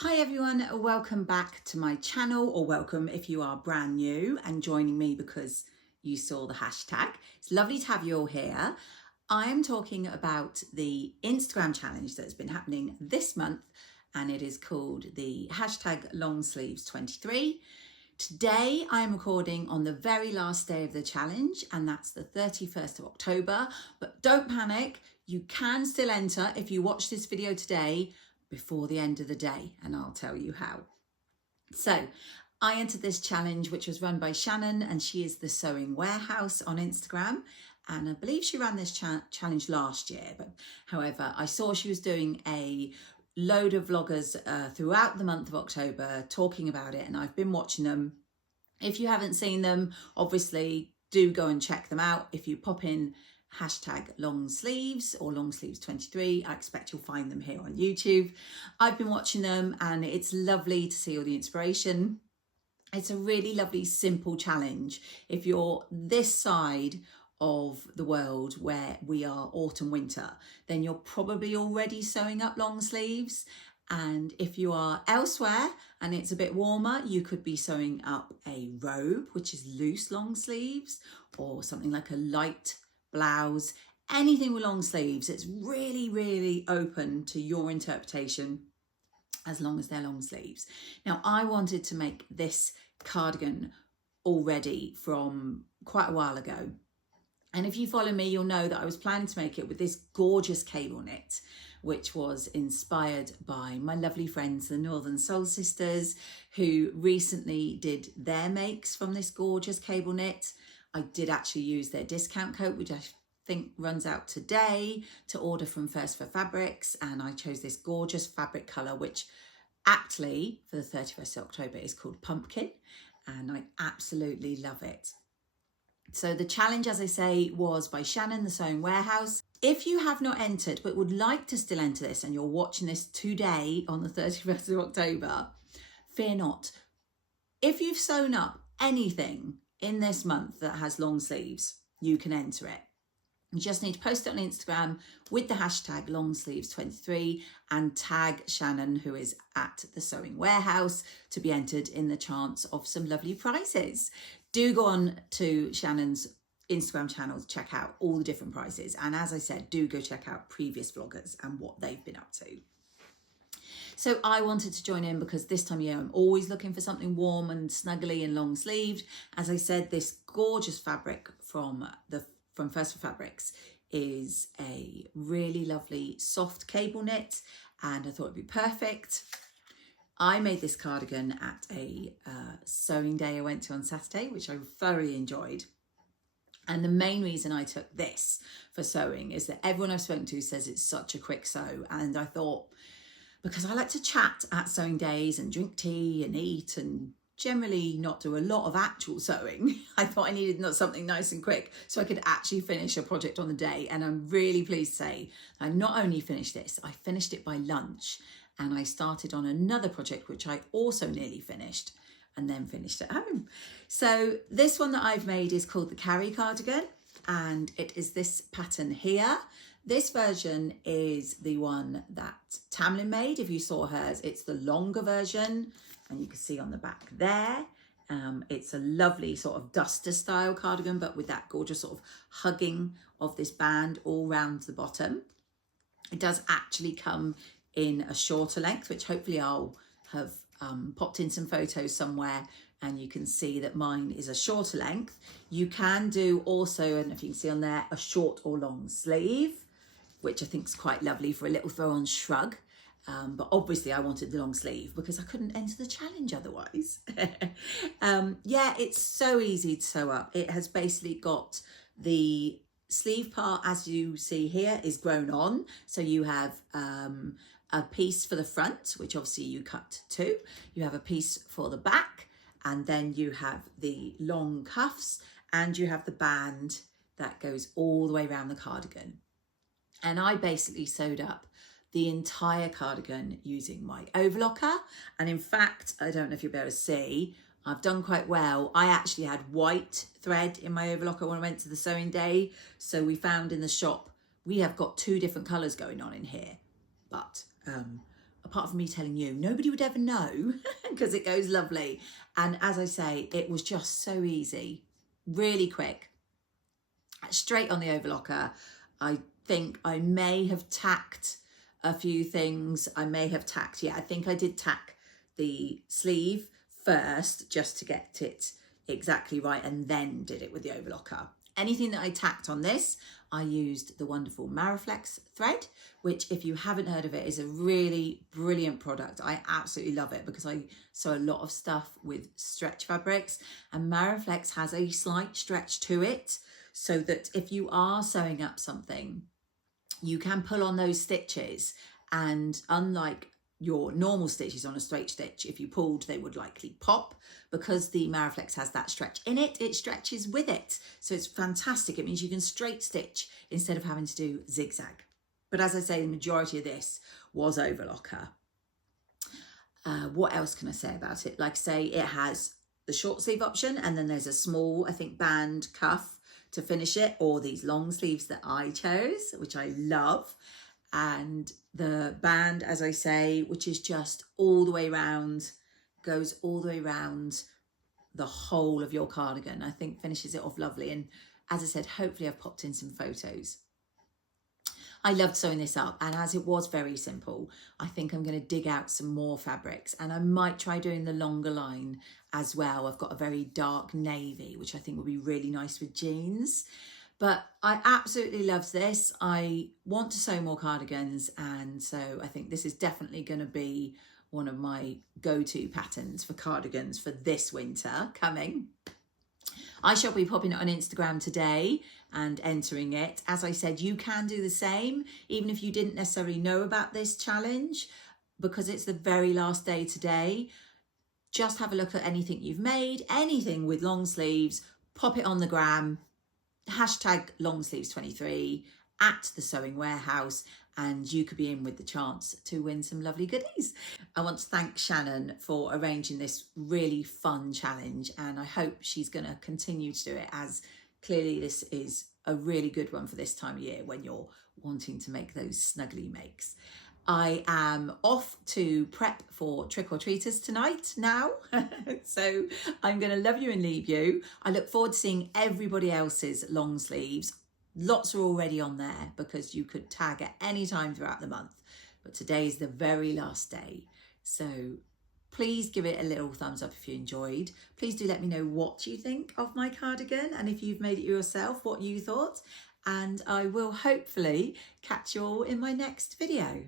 Hi everyone, welcome back to my channel, or welcome if you are brand new and joining me because you saw the hashtag. It's lovely to have you all here. I am talking about the Instagram challenge that's been happening this month, and it is called the hashtag longsleeves23. Today I am recording on the very last day of the challenge, and that's the 31st of October, but don't panic, you can still enter if you watch this video today before the end of the day, and I'll tell you how. So I entered this challenge, which was run by Shannon, and she is the Sewing Warehouse on Instagram, and I believe she ran this challenge last year, but however I saw she was doing a load of vloggers throughout the month of October talking about it, and I've been watching them. If you haven't seen them, obviously do go and check them out. If you pop in hashtag long sleeves or longsleeves23, I expect you'll find them here on YouTube. I've been watching them and it's lovely to see all the inspiration. It's a really lovely, simple challenge. If you're this side of the world where we are autumn winter, then you're probably already sewing up long sleeves. And if you are elsewhere and it's a bit warmer, you could be sewing up a robe, which is loose long sleeves, or something like a light blouse, anything with long sleeves. It's really open to your interpretation as long as they're long sleeves. Now, I wanted to make this cardigan already from quite a while ago. And if you follow me, you'll know that I was planning to make it with this gorgeous cable knit, which was inspired by my lovely friends, the Northern Soul Sisters, who recently did their makes from this gorgeous cable knit. I did actually use their discount code, which I think runs out today, to order from First for Fabrics, and I chose this gorgeous fabric colour, which actually for the 31st of October is called Pumpkin, and I absolutely love it. So the challenge, as I say, was by Shannon, the Sewing Warehouse. If you have not entered but would like to still enter this and you're watching this today on the 31st of October, fear not. If you've sewn up anything in this month that has long sleeves, you can enter it. You just need to post it on Instagram with the hashtag longsleeves23 and tag Shannon, who is at the Sewing Warehouse, to be entered in the chance of some lovely prizes. Do go on to Shannon's Instagram channel to check out all the different prizes. And as I said, do go check out previous vloggers and what they've been up to. So I wanted to join in because this time of year I'm always looking for something warm and snuggly and long sleeved. As I said, this gorgeous fabric from First for Fabrics is a really lovely soft cable knit, and I thought it'd be perfect. I made this cardigan at a sewing day I went to on Saturday, which I thoroughly enjoyed. And the main reason I took this for sewing is that everyone I've spoken to says it's such a quick sew, and I thought, because I like to chat at sewing days and drink tea and eat and generally not do a lot of actual sewing, I thought I needed something nice and quick so I could actually finish a project on the day. And I'm really pleased to say I not only finished this, I finished it by lunch, and I started on another project which I also nearly finished and then finished at home. So this one that I've made is called the Carrie Cardigan, and it is this pattern here. This version is the one that Tamlin made. If you saw hers, it's the longer version, and you can see on the back there. It's a lovely sort of duster style cardigan, but with that gorgeous sort of hugging of this band all round the bottom. It does actually come in a shorter length, which hopefully I'll have popped in some photos somewhere, and you can see that mine is a shorter length. You can do also, and if you can see on there, a short or long sleeve, which I think is quite lovely for a little throw on shrug. But obviously I wanted the long sleeve because I couldn't enter the challenge otherwise. Yeah, it's so easy to sew up. It has basically got the sleeve part, as you see here, is grown on. So you have a piece for the front, which obviously you cut to. You have a piece for the back, and then you have the long cuffs, and you have the band that goes all the way around the cardigan. And I basically sewed up the entire cardigan using my overlocker. And in fact, I don't know if you'll be able to see, I've done quite well. I actually had white thread in my overlocker when I went to the sewing day. So we found in the shop, we have got two different colours going on in here. But apart from me telling you, nobody would ever know because it goes lovely. And as I say, it was just so easy, really quick, straight on the overlocker. I think I may have tacked a few things. I think I did tack the sleeve first just to get it exactly right, and then did it with the overlocker. Anything that I tacked on this, I used the wonderful Mariflex thread, which, if you haven't heard of it, is a really brilliant product. I absolutely love it because I sew a lot of stuff with stretch fabrics, and Mariflex has a slight stretch to it, so that if you are sewing up something, you can pull on those stitches, and unlike your normal stitches on a straight stitch, if you pulled, they would likely pop. Because the Mariflex has that stretch in it, it stretches with it. So it's fantastic. It means you can straight stitch instead of having to do zigzag. But as I say, the majority of this was overlocker. What else can I say about it? Like I say, it has the short sleeve option, and then there's a small, I think, band cuff to finish it, or these long sleeves that I chose, which I love. And the band, as I say, which is just all the way around, goes all the way around the whole of your cardigan. I think finishes it off lovely. And as I said, hopefully I've popped in some photos. I loved sewing this up, and as it was very simple, I think I'm going to dig out some more fabrics, and I might try doing the longer line as well. I've got a very dark navy, which I think would be really nice with jeans. But I absolutely love this. I want to sew more cardigans, and so I think this is definitely going to be one of my go-to patterns for cardigans for this winter coming. I shall be popping it on Instagram today and entering it. As I said, you can do the same, even if you didn't necessarily know about this challenge, because it's the very last day today. Just have a look at anything you've made, anything with long sleeves, pop it on the gram, hashtag longsleeves23 at the Sewing Warehouse, and you could be in with the chance to win some lovely goodies. I want to thank Shannon for arranging this really fun challenge, and I hope she's going to continue to do it, as clearly this is a really good one for this time of year when you're wanting to make those snuggly makes. I am off to prep for trick-or-treaters tonight now. So I'm going to love you and leave you. I look forward to seeing everybody else's long sleeves. Lots are already on there because you could tag at any time throughout the month. But today is the very last day. So please give it a little thumbs up if you enjoyed. Please do let me know what you think of my cardigan, and if you've made it yourself, what you thought. And I will hopefully catch you all in my next video.